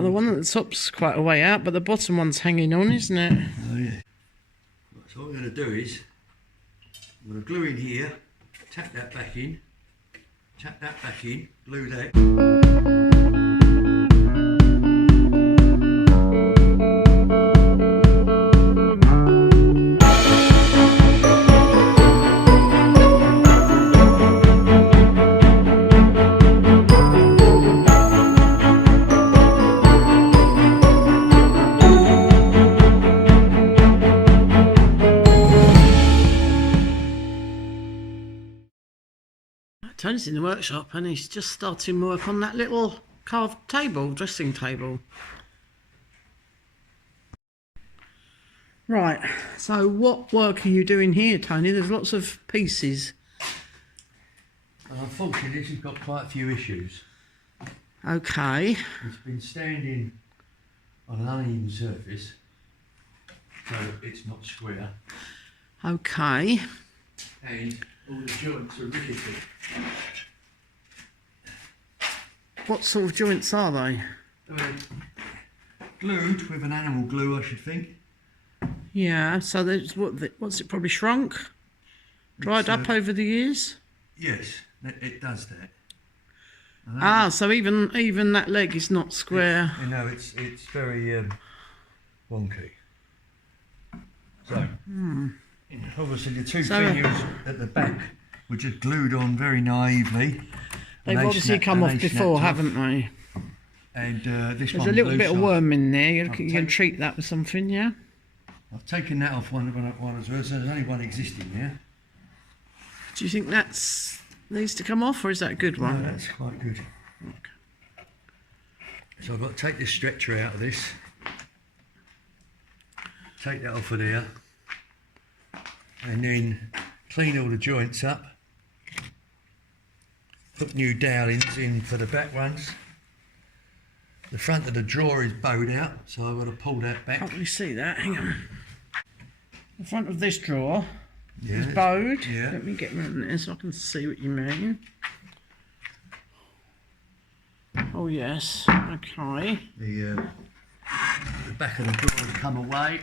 Well, the one at the top's quite a way out, but the bottom one's hanging on, isn't it? Oh yeah. So what I'm going to do is, I'm going to glue in here, tap that back in, glue that. Tony's in the workshop and he's just starting work on that little carved table, dressing table. Right, so what work are you doing here, Tony? There's lots of pieces. Unfortunately, this has got quite a few issues. Okay. It's been standing on an uneven surface, so it's not square. Okay. And all the joints are rickety. What sort of joints are they? Glued with an animal glue, I should think. Yeah, so there's what's it probably shrunk? Dried up over the years? Yes, it does that. Ah, so even that leg is not square. You know, it's very wonky. So, obviously the two finials at the back were just glued on very naively. They've obviously come off before, haven't they? And this There's one, a little bit of worm in there. You can treat that with something, yeah? I've taken that off one as well, so there's only one existing there. Do you think needs to come off, or is that a good one? No, that's quite good. Okay. So I've got to take this stretcher out of this. Take that off of there. And then clean all the joints up. Put new dowlings in for the back ones. The front of the drawer is bowed out, so I've got to pull that back. Can't really see that, hang on. The front of this drawer is bowed. Yeah. Let me get rid of this so I can see what you mean. Oh yes, okay. The back of the drawer has come away,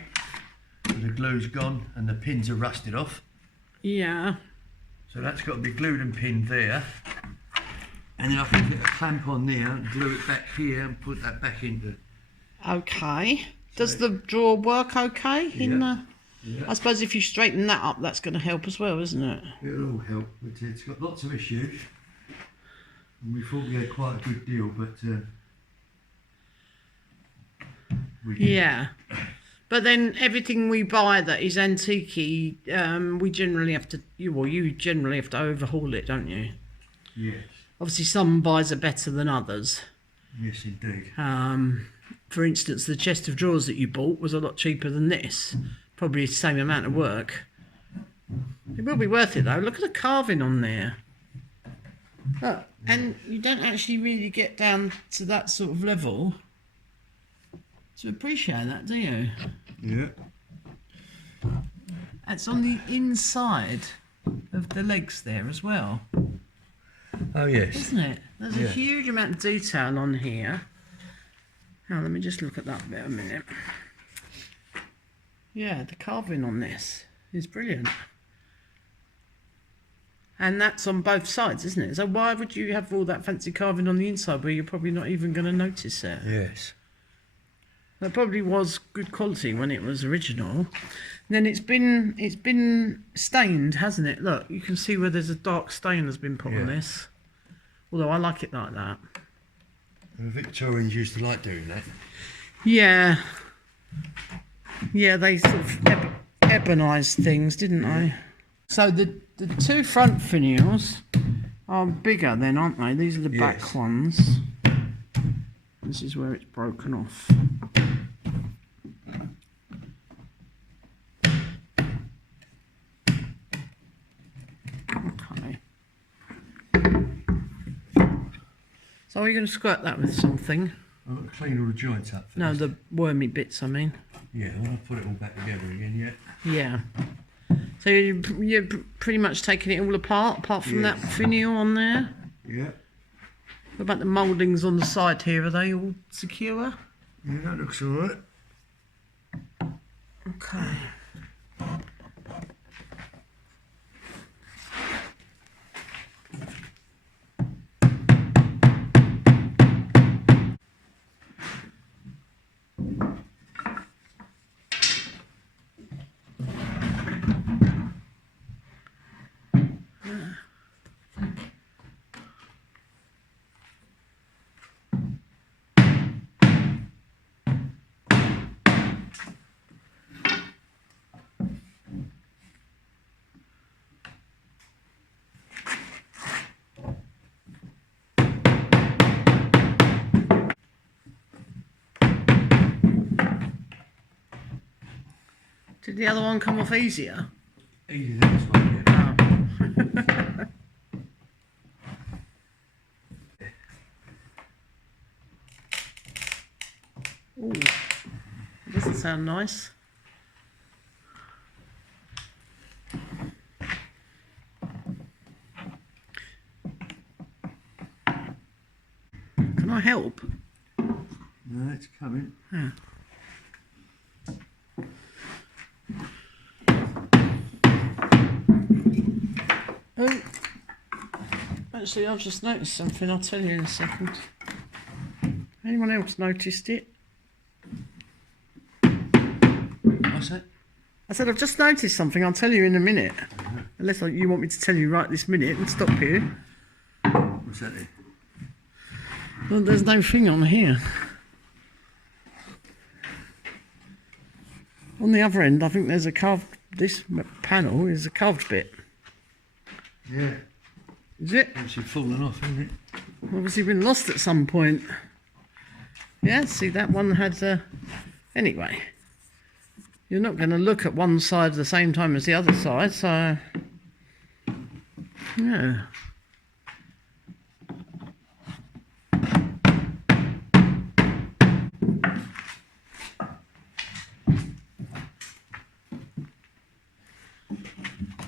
so the glue's gone and the pins are rusted off. Yeah. So that's got to be glued and pinned there. And then I can get a clamp on there and glue it back here and put that back into. Okay. Does the drawer work okay? Yeah. I suppose if you straighten that up, that's going to help as well, isn't it? It'll all help, but it's got lots of issues. And we thought we had quite a good deal, but we didn't. Yeah. But then everything we buy that is antique, we generally have to. You generally have to overhaul it, don't you? Yes. Obviously, some buys are better than others. Yes, indeed. For instance, the chest of drawers that you bought was a lot cheaper than this. Probably the same amount of work. It will be worth it though. Look at the carving on there. Look, and you don't actually really get down to that sort of level to appreciate that, do you? Yeah. It's on the inside of the legs there as well. Oh yes. Isn't it? There's a huge amount of detail on here. Now let me just look at that bit a minute. Yeah, the carving on this is brilliant. And that's on both sides, isn't it? So why would you have all that fancy carving on the inside where you're probably not even going to notice it? Yes. That probably was good quality when it was original. Then it's been stained, hasn't it? Look, you can see where there's a dark stain that's been put on this. Although I like it like that. The Victorians used to like doing that. Yeah. Yeah, they sort of ebonised things, didn't they? So the two front finials are bigger then, aren't they? These are the back ones. This is where it's broken off. Okay. So are you going to squirt that with something? I've got to clean all the joints up first. No, the wormy bits, I mean. Yeah, I want to put it all back together again, yeah. Yeah. So you're pretty much taking it all apart from that finial on there? Yeah. What about the mouldings on the side here? Are they all secure? Yeah, that looks alright. Okay. Did the other one come off easier? Easy than this one, yeah. Oh. Ooh, doesn't sound nice. Can I help? No, it's coming. Yeah. Oh, actually, I've just noticed something. I'll tell you in a second. Anyone else noticed it? What's that? I said I've just noticed something. I'll tell you in a minute. Unless you want me to tell you right this minute and stop you. What's that then? Well, there's no thing on here. On the other end, I think there's a carved. This panel is a carved bit. Yeah. Is it? Obviously fallen off, hasn't it? Obviously been lost at some point. Yeah, see that one had... Anyway, you're not going to look at one side at the same time as the other side, so... Yeah.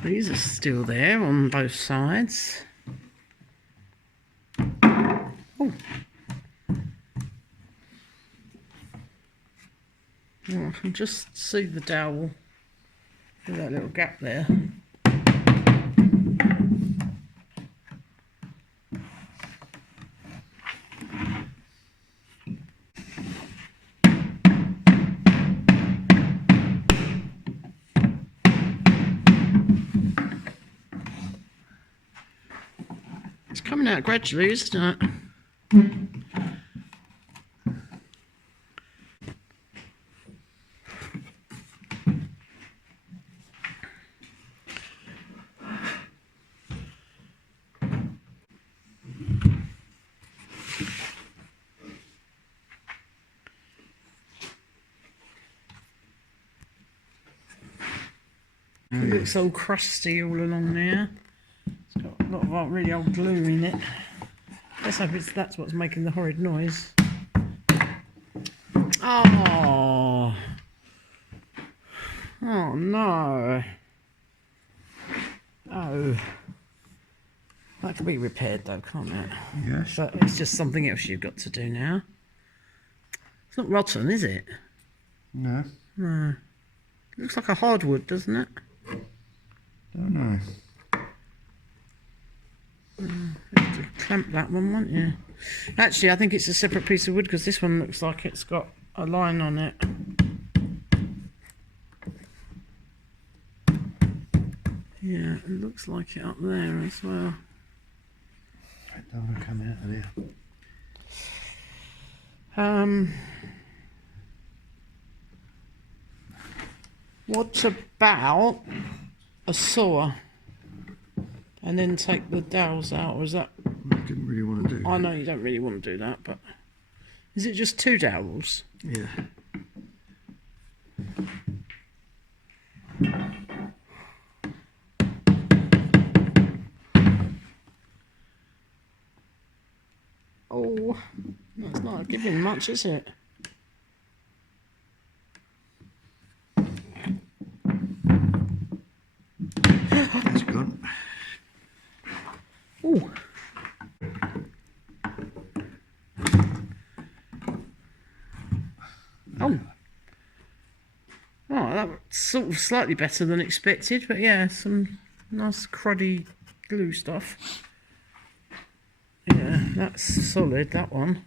These are still there on both sides. Oh. Oh, I can just see the dowel through that little gap there. It's coming out gradually, isn't it? It looks all crusty all along there. It's got a lot of really old glue in it. Let's hope that's what's making the horrid noise. Oh! Oh no! Oh. That can be repaired though, can't it? Yes. But it's just something else you've got to do now. It's not rotten, is it? No. No. It looks like a hardwood, doesn't it? Don't know. You have to clamp that one, won't you? Actually, I think it's a separate piece of wood because this one looks like it's got a line on it. Yeah, it looks like it up there as well. I don't want to come out of there. What about a saw and then take the dowels out, or is that... I didn't really want to do I that. know you don't really want to do that, but is it just 2 dowels? Yeah. Oh, that's not giving much, is it? It's gone. Oh. sort of slightly better than expected, but yeah, some nice cruddy glue stuff. Yeah, that's solid, that one.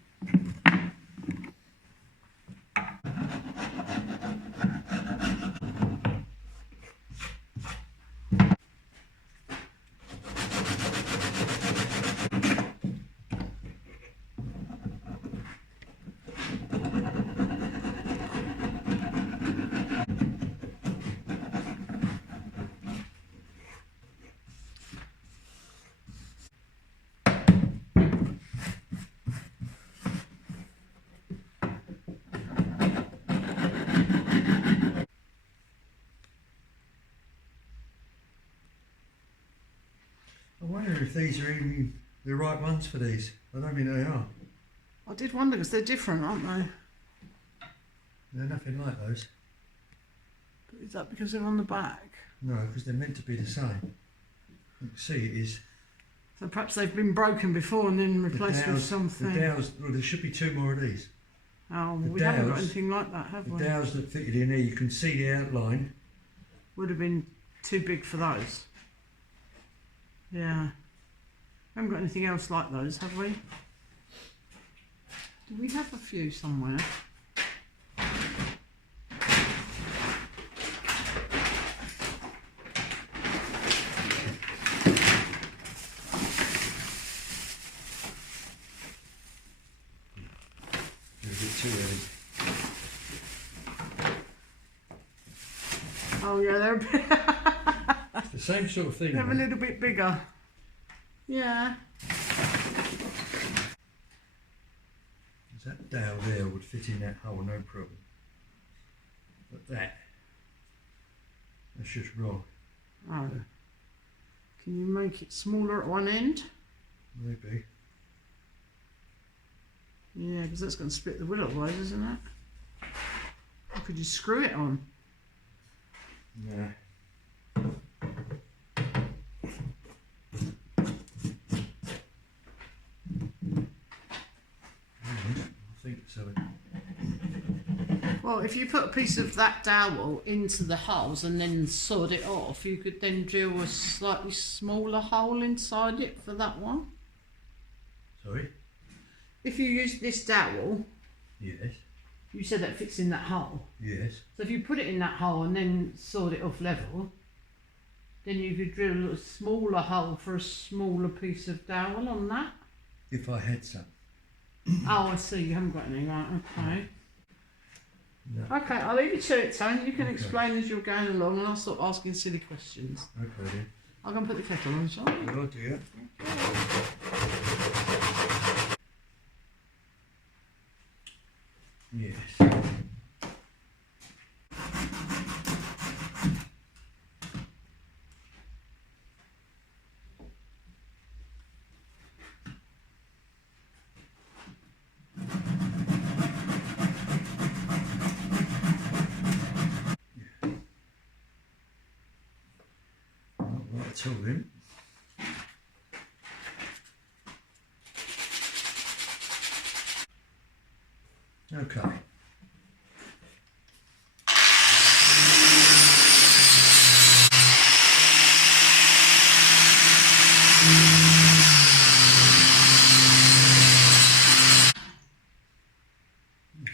I wonder if these are even the right ones for these. I don't think they are. I did wonder because they're different, aren't they? They're nothing like those. But is that because they're on the back? No, because they're meant to be the same. You can see it is. So perhaps they've been broken before and then replaced with The something. dowels, well, there should be 2 more of these. Oh, well, The we haven't got dowels- anything like that, have The we? dowels that fitted in here, you can see the outline. Would have been too big for those. Yeah. We haven't got anything else like those, have we? Do we have a few somewhere? They're a bit too heavy. Oh yeah, they're a bit, It's the same sort of thing. they're a though. little bit bigger. Yeah. That dowel there would fit in that hole, no problem. But that's just wrong. Oh. Can you make it smaller at one end? Maybe. Yeah, because that's going to split the wood otherwise, isn't it? Or could you screw it on? No. I think so. Well, if you put a piece of that dowel into the holes and then sawed it off, you could then drill a slightly smaller hole inside it for that one. Sorry? If you use this dowel, Yes. you said that fits in that hole. Yes. So if you put it in that hole and then sawed it off level, then you could drill a smaller hole for a smaller piece of dowel on that. If I had some. Oh, I see, you haven't got any, right, okay. No. Okay, I'll leave you to it, Tony. You can Okay. explain as you're going along and I'll stop asking silly questions. Okay then. I'm going to put the kettle on, shall I? Good idea. Yes. Not right at all then. Okay.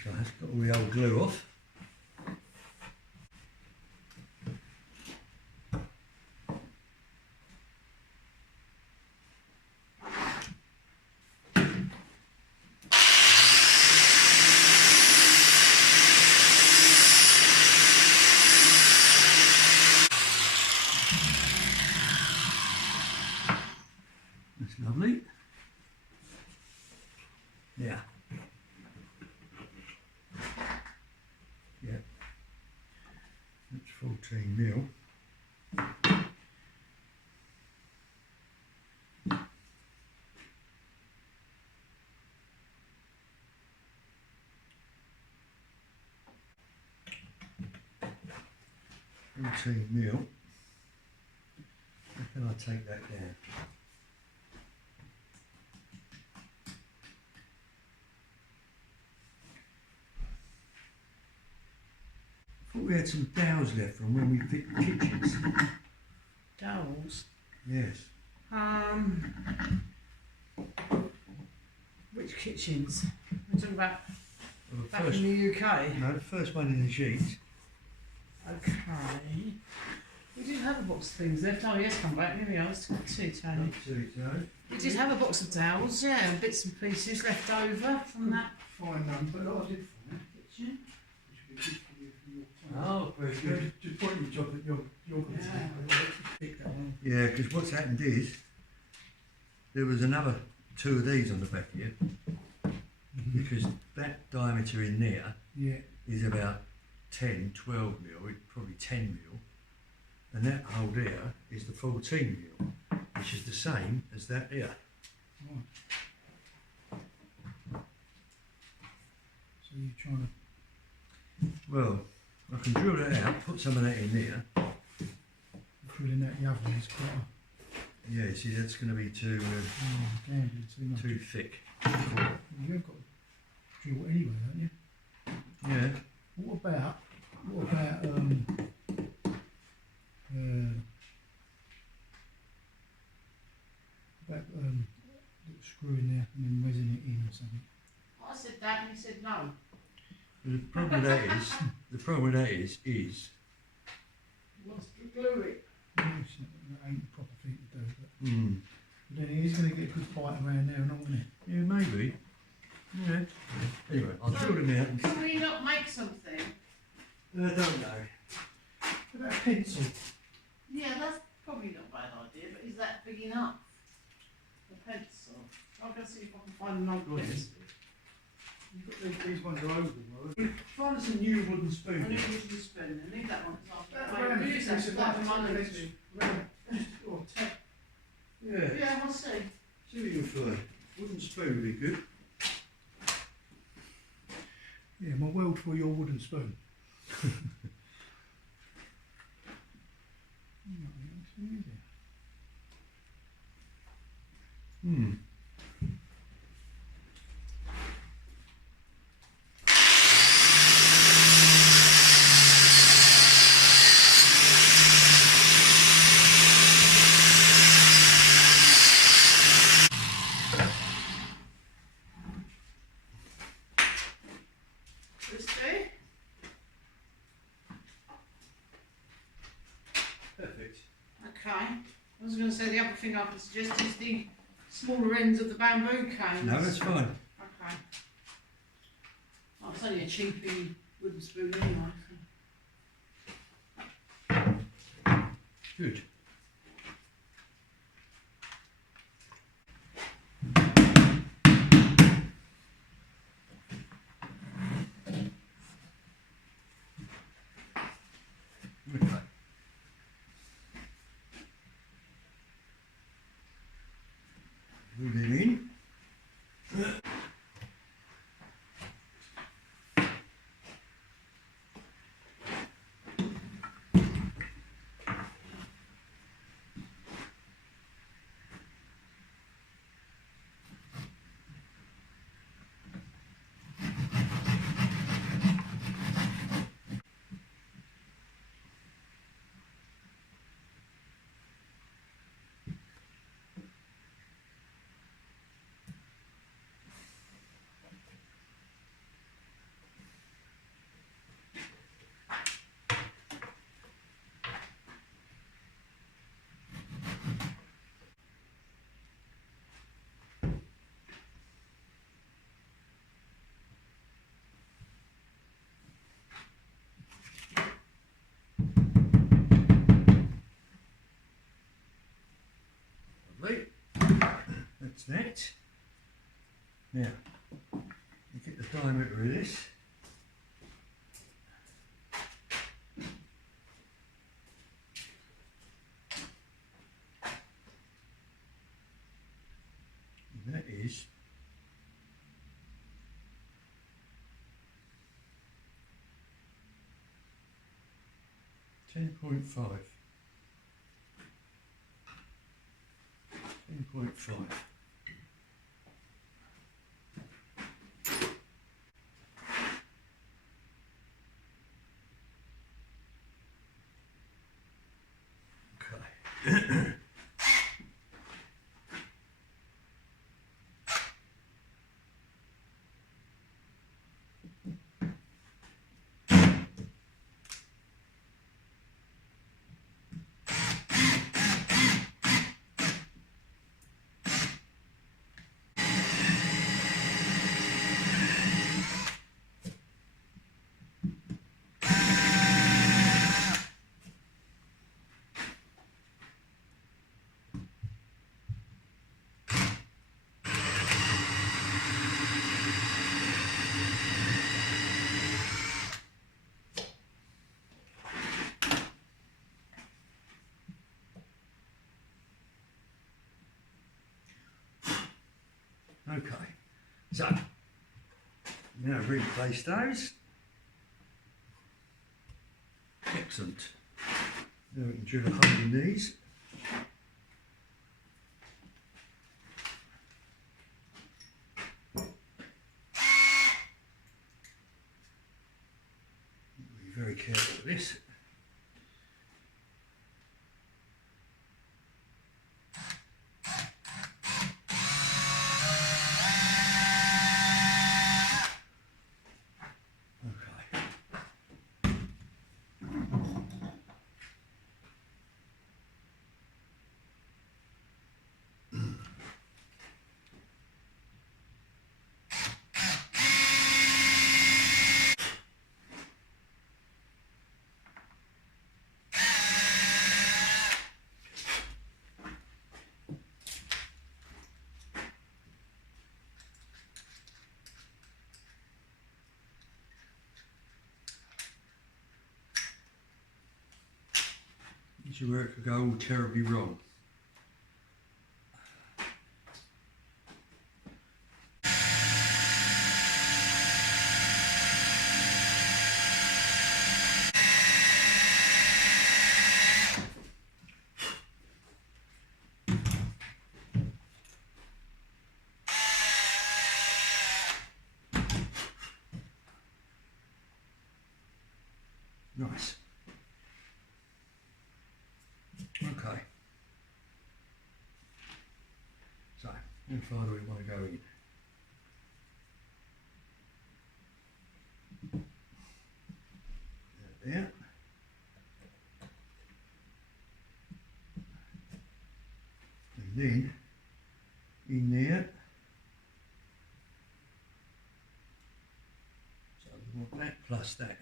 So that's got all the old glue off. That's lovely. Yeah. Yeah. That's 14 mil. Mil. How can I take that down? we had some dowels left from when we fit the kitchens. Dowels. Yes. Which kitchens? We're talking about Well, the back first, in the UK. no, the first one in the sheets. Okay. We did have a box of things left. Oh yes, come back. Here we are. Let's got two, Tony. We did have a box of towels, yeah, and bits and pieces left over from that. Fine none, but I did find Kitchen. which would be good for you for your time. Oh, very good. Just point your job at your Yeah. pick that one. Yeah, because what's happened is there was another 2 of these on the back here, because that diameter in there Yeah. is about 10, 12 mil, probably 10 mil, and that hole there is the 14 mil, which is the same as that there. Right. So you're trying to Well, I can drill that out, put some of that in there. drilling out the oven is quite a Yeah, see, that's going to be too gambling too much. too thick. You have got to drill anyway, haven't you? Yeah. What about little screw in there and then resin it in or something? I said that and he said no. The problem with that is He wants to glue it. Yeah, that ain't the proper thing to do, but mm, then he is going to get a good bite around there and all, isn't it? yeah, maybe. Yeah. Anyway, I'll drill them out. And, Can we not make something? I don't know. What about a pencil? Yeah, that's probably not a bad idea, but is that big enough? The pencil. I'll go see if I can find an old pencil. You've got these ones are oval, right? Find us a new wooden I spoon. need a spoon. I need that one because That I'll use that it's to about put my lunch. or Yeah. Yeah, we'll see. See what you can find. Wooden spoon would be good. Yeah, my world for your wooden spoon. Hmm. This do? Perfect. Okay. I was going to say the other thing I could suggest is the smaller ends of the bamboo canes. No, that's fine. Okay. Oh, it's only a cheapy wooden spoon anyway. So. Good. Okay. Move it in. Lovely. That's that. Now, you get the diameter of this. And that is 10.5. 10.5. Okay, so now replace those. Excellent. Now we can drill a hole in these. Be very careful with this. This is where it could go all terribly wrong. Nice. Okay. So, how far do we want to go in? There. And then, in there. So we want that plus that.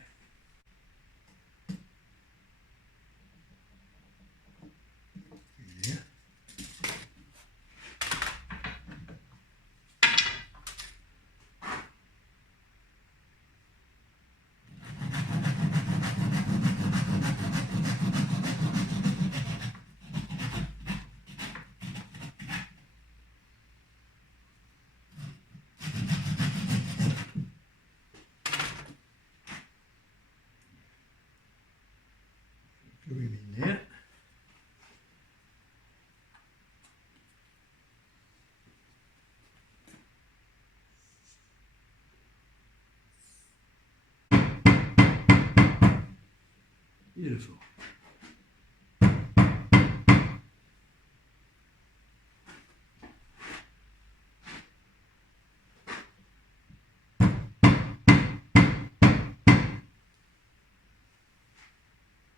Go in there. Beautiful.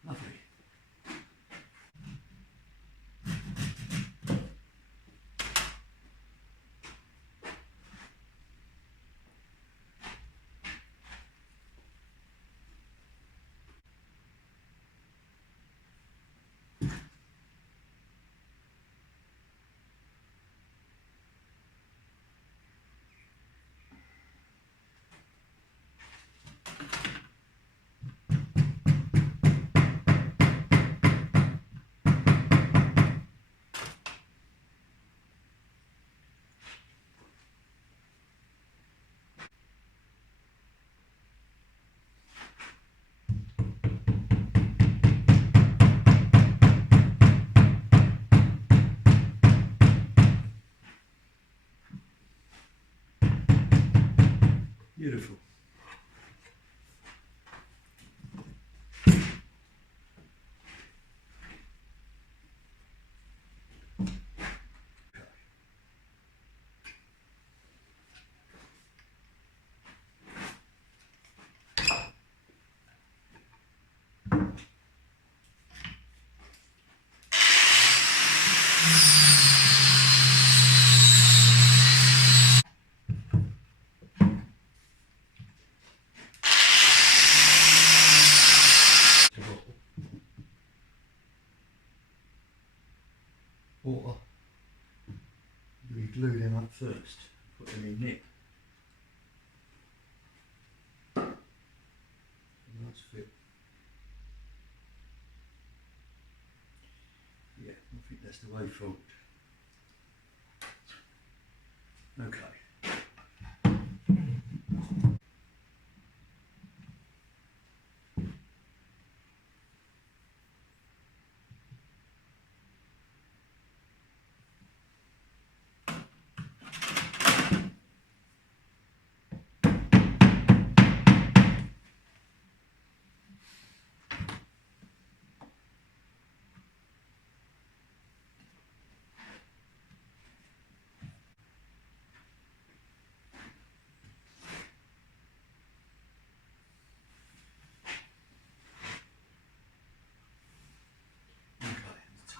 Lovely. Beautiful. first. Put them in knit. Nice fit. Yeah, I think that's the way forward. Okay.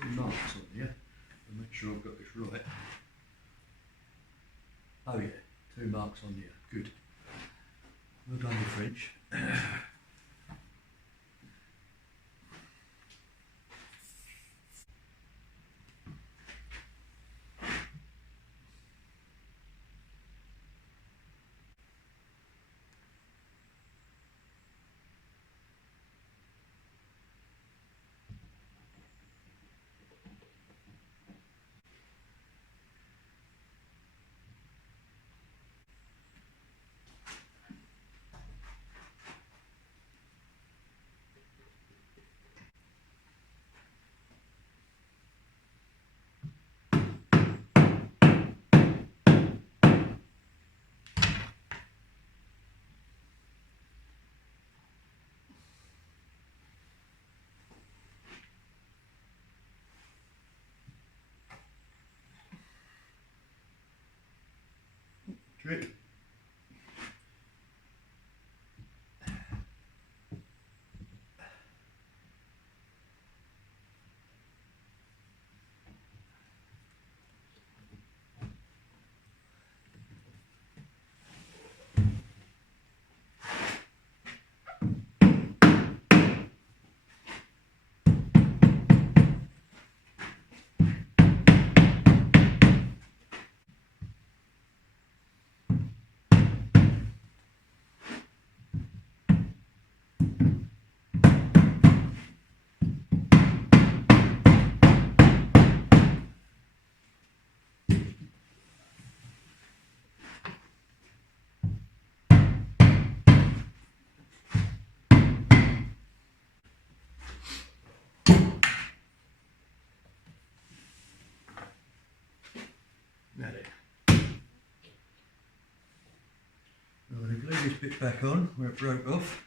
Two marks on here, and make sure I've got this right. Oh yeah, 2 marks on here, good. Well done, the French. Drip. That it. I'm going to glue this bit back on where it broke off.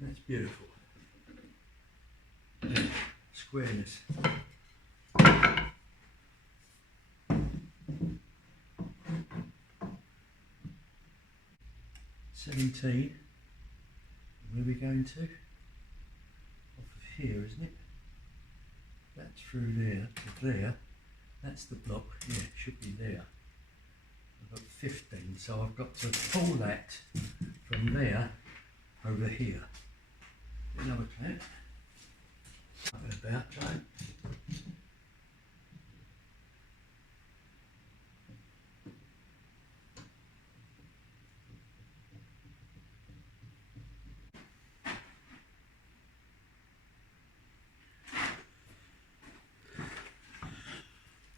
That's beautiful. Yeah, squareness. 17. Where are we going to? Off of here, isn't it? That's through there to there. That's the block. Yeah, it should be there. I've got 15, so I've got to pull that from there over here. Another clamp. Up and about, Joe.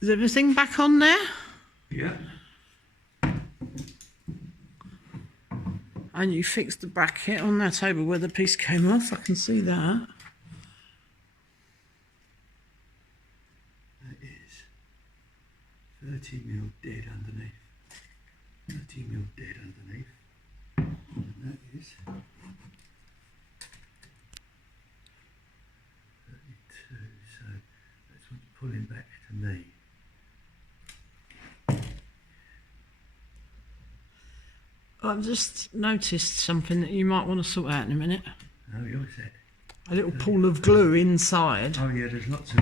Is everything back on there? Yeah. And you fixed the bracket on that table where the piece came off. I can see that. That is 30mm dead underneath. 30mm dead underneath. And that is 32. So that's what's pulling back to me. I've just noticed something that you might want to sort out in a minute. Oh, you're set. A little pool of glue inside. Oh yeah, there's lots of.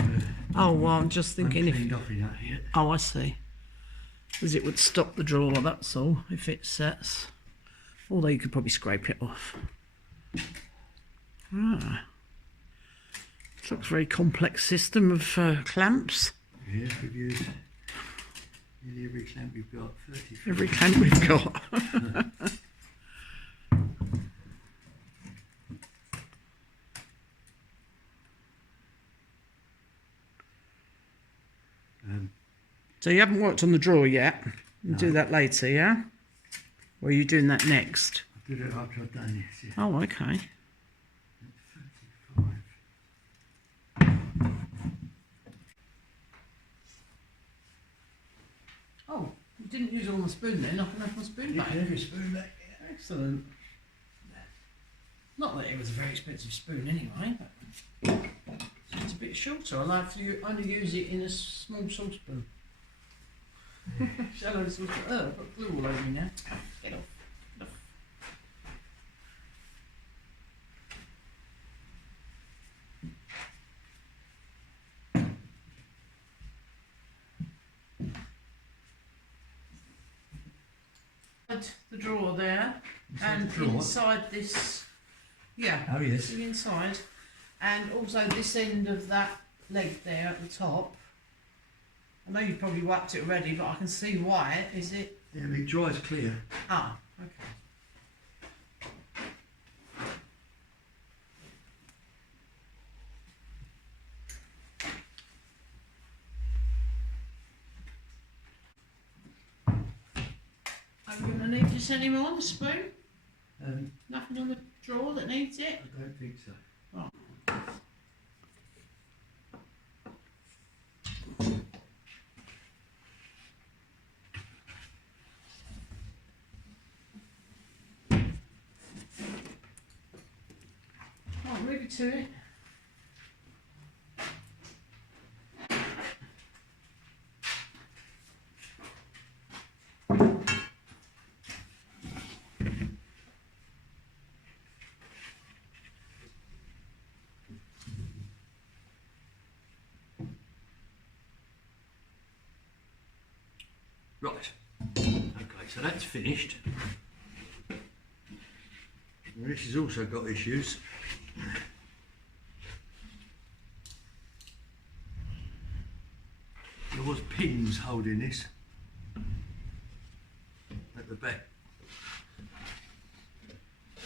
Oh, well, I'm just thinking if. Cleaned off enough yet. Oh, I see. Because it would stop the drawer, that's all, if it sets. Although you could probably scrape it off. Ah. This looks a very complex system of clamps. Yes, we've used nearly every clamp we've got. 33. Every clamp we've got. So you haven't worked on the drawer yet? You'll do that later, yeah? Or are you doing that next? I'll do that after I've done this. Yeah. Oh, okay. 35. Oh, you didn't use all my spoon then. I can have my spoon You back. can have your spoon back. Yeah. Excellent. Not that it was a very expensive spoon anyway, but it's a bit shorter. I'll have to only use it in a small saucepan. Shallow saucepan. Oh, I've got glue all over me now. Get off. Get off. The drawer there, and inside this, yeah, Oh yes. the inside, and also this end of that leg there at the top. I know you've probably wiped it already, but I can see why. Is it? Yeah, it dries clear. Ah, okay. Are we going to need this anymore on the spoon? Nothing on the drawer that needs it? I don't think so. Oh. Oh, leave it to it. Right. Okay, so that's finished. And this has also got issues. There was pins holding this at the back.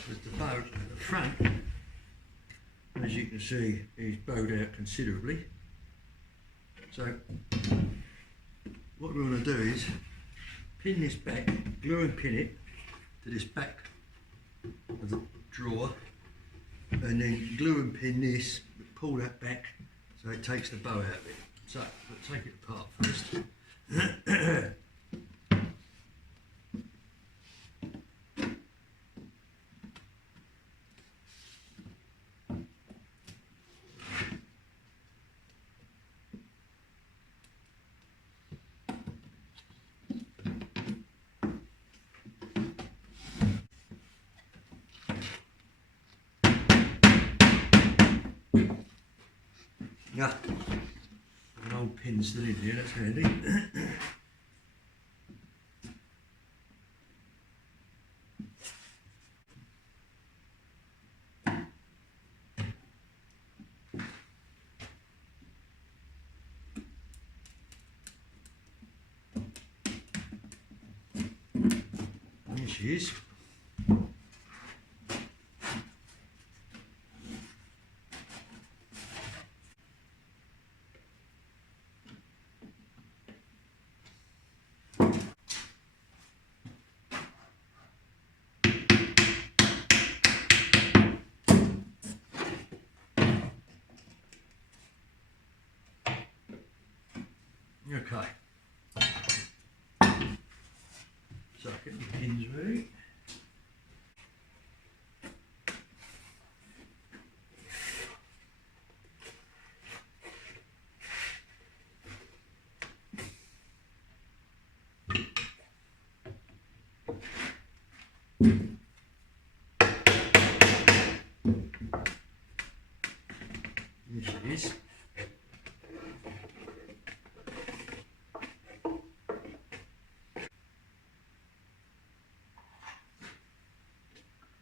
There's the bow at the front, as you can see, is bowed out considerably. So what we want to do is pin this back, glue and pin it to this back of the drawer, and then glue and pin this, pull that back so it takes the bow out of it. So let's take it apart first. Yeah, an old pin still in here, that's handy. There she is. Okay. So get the pins ready. This is.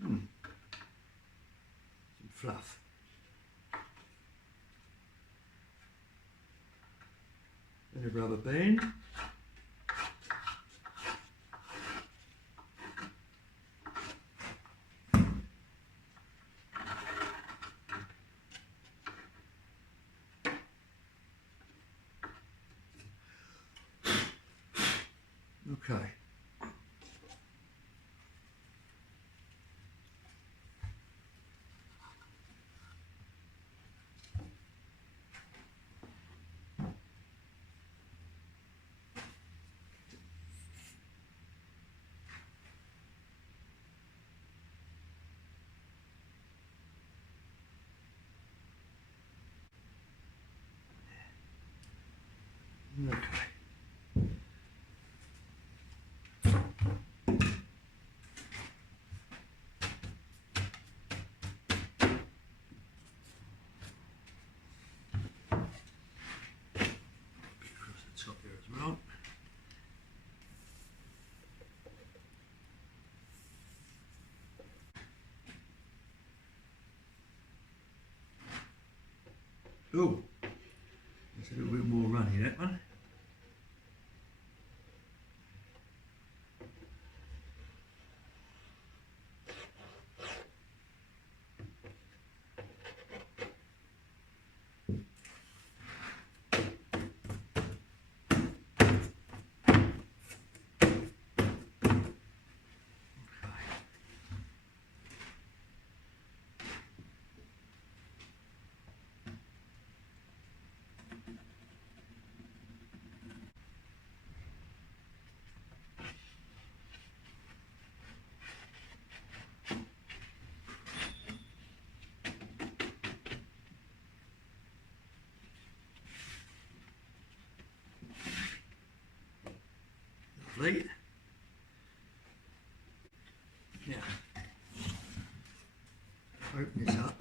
Some fluff. And a rubber band. Okay. Okay. Across the top here as well. Oh, that's a little bit more runny, that one. Lovely. Now, open this up.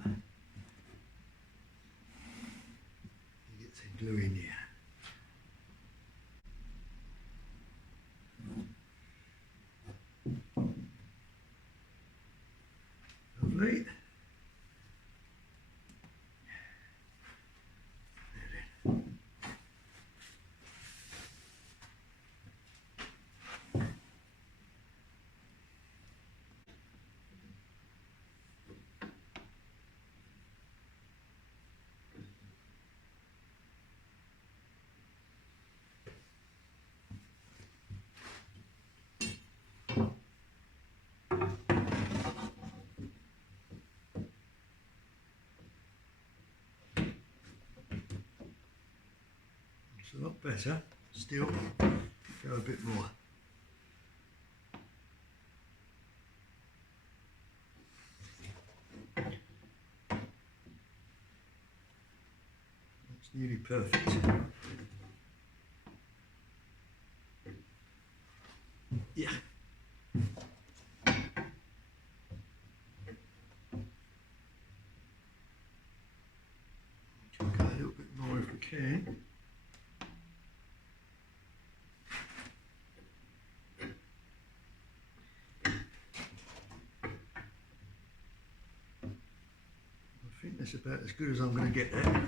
You get some glue in here. Lovely. It's a lot better. Still, go a bit more. It's nearly perfect. Yeah. Go a little bit more if we can. I think that's about as good as I'm going to get that.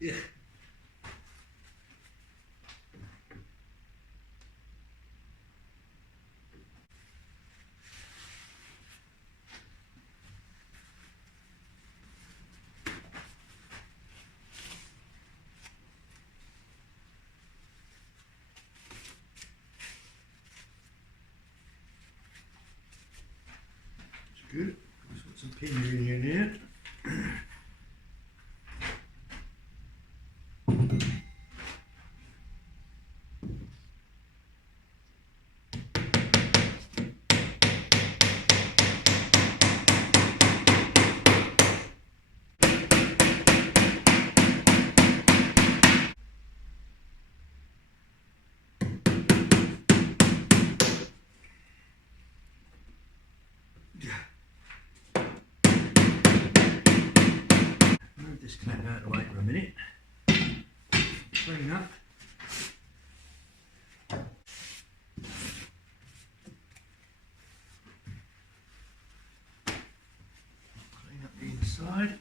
Yeah. It's good. Let's put some pins in here. out of the way for a minute. Clean up. Clean up the inside.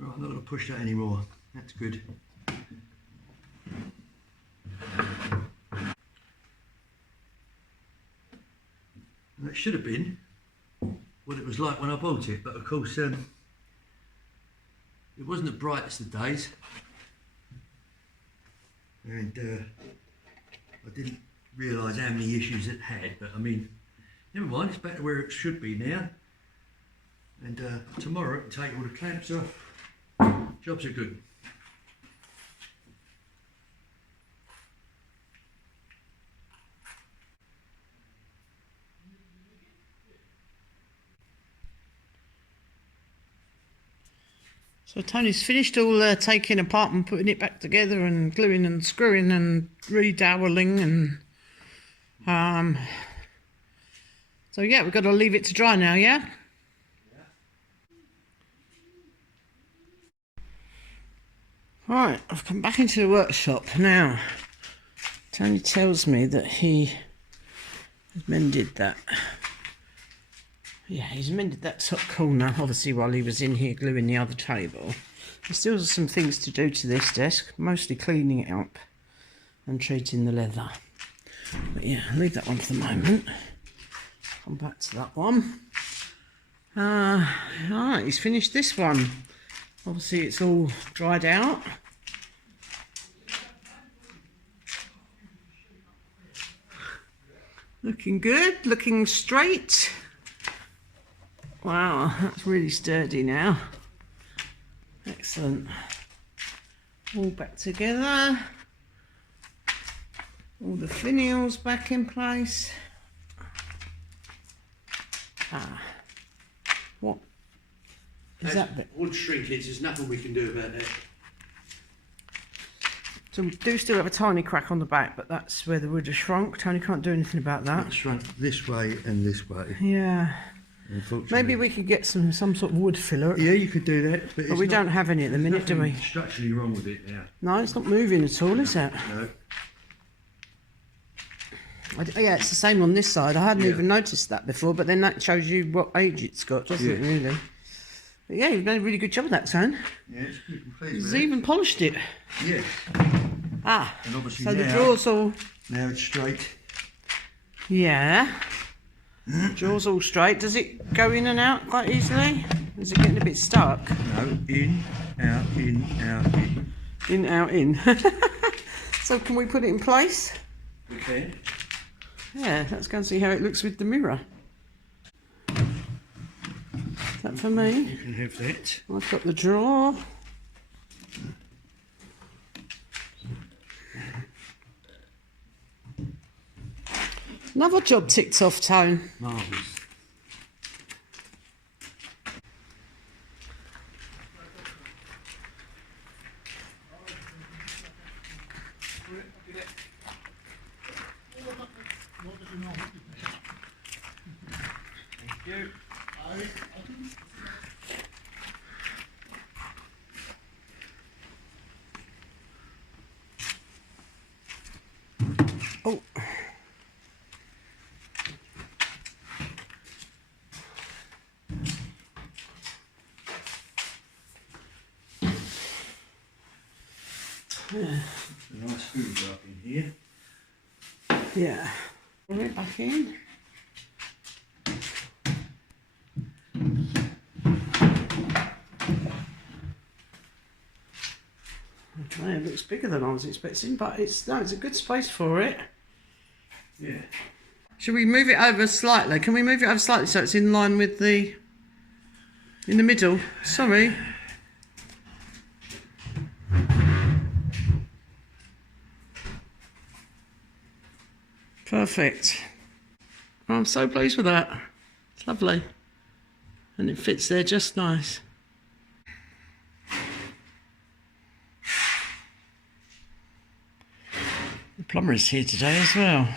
Right, I'm not going to push that anymore. That's good. And that should have been what it was like when I bought it, but of course it wasn't the brightest of days, and I didn't realise how many issues it had, but I mean, never mind, it's back to where it should be now, and tomorrow I can take all the clamps off. Jobs are good. So Tony's finished all taking apart and putting it back together and gluing and screwing and redoweling and so yeah, we've got to leave it to dry now, yeah? Right, I've come back into the workshop now. Tony tells me that he has mended that. Yeah, he's mended that top corner, obviously, while he was in here gluing the other table. There's still some things to do to this desk, mostly cleaning it up and treating the leather. But yeah, I'll leave that one for the moment. Come back to that one. Alright, he's finished this one. Obviously, it's all dried out. Looking good, looking straight. Wow, that's really sturdy now. Excellent. All back together. All the finials back in place. What is that bit? Wood shrinkage, there's nothing we can do about that. So we do still have a tiny crack on the back, but that's where the wood has shrunk. Tony can't do anything about that. It's shrunk this way and this way. Yeah. Unfortunately. Maybe we could get some sort of wood filler. Yeah, you could do that. But we don't have any at the minute, do we? Structurally wrong with it now. No, it's not moving at all, is it? No. Yeah, it's the same on this side. I hadn't even noticed that before, but then that shows you what age it's got, doesn't it, really? But yeah, you've done a really good job of that, son. Yeah, it's good. I'm pleased He's with it. even polished it. Yeah. And obviously so now, the drawers all... Now it's straight. Yeah. Drawers all straight. Does it go in and out quite easily? Is it getting a bit stuck? No, in, out, in, out, in. In, out, in. So can we put it in place? We can. Yeah, let's go and see how it looks with the mirror. Is that for me? You can have that. I've got the drawer. Another job ticked off, Tone. Marvellous. Thank you. Oh. Yeah. A nice food up in here. Yeah. Bring it back in. Okay, it looks bigger than I was expecting, but it's a good space for it. Yeah. Should we move it over slightly? Can we move it over slightly so it's in line with in the middle? Sorry. Perfect. I'm so pleased with that. It's lovely. And it fits there just nice. plumber is here today as well.